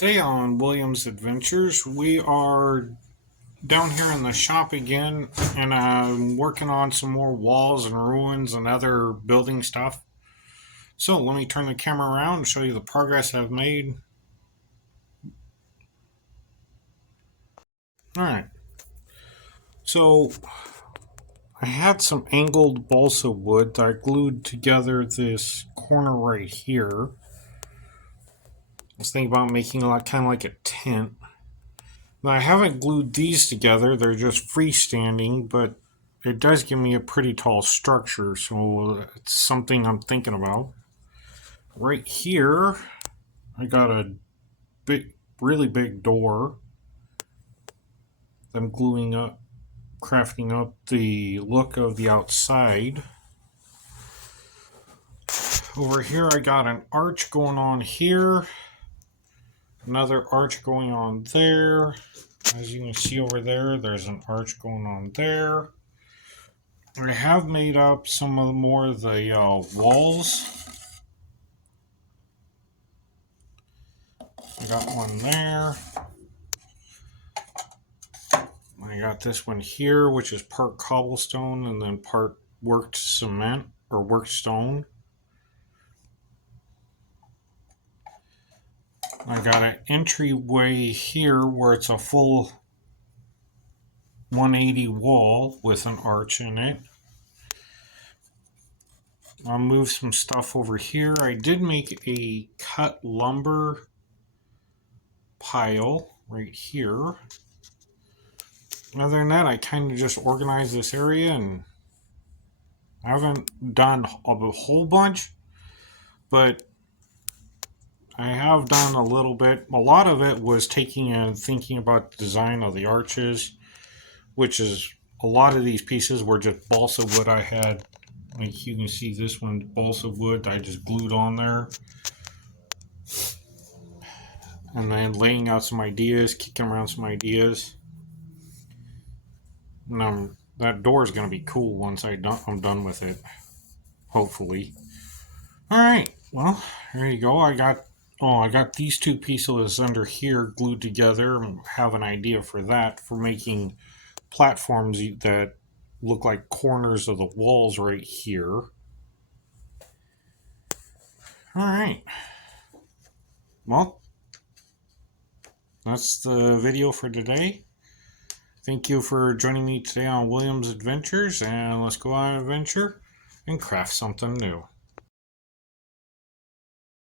Today on Williams Adventures, we are down here in the shop again, and I'm working on some more walls and ruins and other building stuff. So let me turn the camera around and show you the progress I've made. Alright, so I had some angled balsa wood that I glued together this corner right here. I was thinking about making it kind of like a tent. Now, I haven't glued these together, they're just freestanding, but it does give me a pretty tall structure, so it's something I'm thinking about. Right here, I got a really big door that I'm gluing up, crafting up the look of the outside. Over here, I got an arch going on here, another arch going on there. As you can see over there, there's an arch going on there. I have made up some of more of the walls. I got one there. I got this one here, which is part cobblestone and then part worked cement or worked stone. I got an entryway here where it's a full 180 wall with an arch in it. I'll move some stuff over here. I did make a cut lumber pile right here. Other than that, I kind of just organized this area, and I haven't done a whole bunch, but I have done a little bit. A lot of it was taking and thinking about the design of the arches, which is a lot of these pieces were just balsa wood I had. Like you can see this one, balsa wood, I just glued on there. And then laying out some ideas, kicking around some ideas. And that door is going to be cool once I'm done with it. Hopefully. Alright, well, there you go. I got these two pieces under here glued together and have an idea for that, for making platforms that look like corners of the walls right here. Alright. Well, that's the video for today. Thank you for joining me today on Williams Adventures, and let's go on an adventure and craft something new.